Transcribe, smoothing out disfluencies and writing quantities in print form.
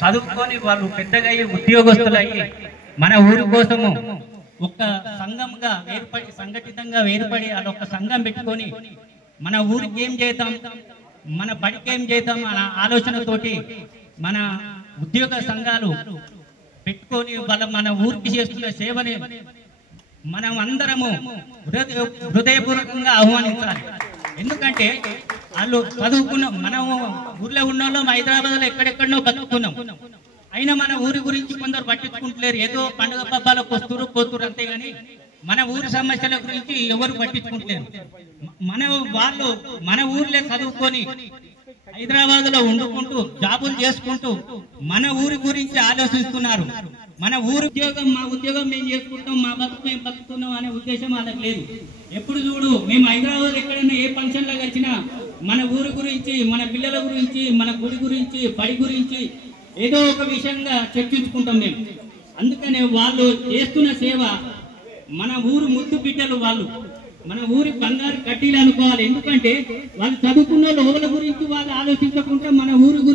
చదువుకొని వాళ్ళు పెద్దగా అయ్యి ఉద్యోగస్తులయ్యి మన ఊరి కోసము ఒక సంఘంగా ఏర్పడి సంఘటితంగా ఏర్పడి అదొక సంఘం పెట్టుకొని మన ఊరికి ఏం చేద్దాం, మన బడికి ఏం చేద్దాం అన్న ఆలోచనతోటి మన ఉద్యోగ సంఘాలు పెట్టుకొని మన ఊరికి చేస్తున్న సేవని మనం అందరము హృదయపూర్వకంగా ఆహ్వానించాలి. ఎందుకంటే వాళ్ళు చదువుకున్న మనం ఊర్లో ఉన్న వాళ్ళం హైదరాబాద్లో ఎక్కడెక్కడనో బతుకుతున్నాం, అయినా మన ఊరి గురించి కొందరు పట్టించుకుంటలేరు. ఏదో పండుగ పబ్బాలకు వస్తురు పోతురు అంతే గాని మన ఊరి సమస్యల గురించి ఎవరు పట్టించుకుంటలేరు. వాళ్ళు మన ఊర్లో చదువుకొని హైదరాబాద్ లో వండుకుంటూ జాబులు చేసుకుంటూ మన ఊరి గురించి ఆలోచిస్తున్నారు. మన ఊరి ఉద్యోగం మా ఉద్యోగం మేము చేసుకుంటాం, మా బతుకు మేము బతుకుతున్నాం అనే ఉద్దేశం వాళ్ళకి లేదు. ఎప్పుడు చూడు మేము హైదరాబాద్ ఎక్కడైనా ఏ ఫంక్షన్ లో కలిసినా మన ఊరి గురించి, మన పిల్లల గురించి, మన గుడి గురించి, బడి గురించి ఏదో ఒక విషయంగా చర్చించుకుంటాం మేము. అందుకనే వాళ్ళు చేస్తున్న సేవ మన ఊరు ముద్దు బిడ్డలు, వాళ్ళు మన ఊరి బంగారు కడ్డీలు అనుకోవాలి. ఎందుకంటే వాళ్ళు చదువుకున్న వాళ్ళ గురించి వాళ్ళు ఆలోచించకుండా మన ఊరు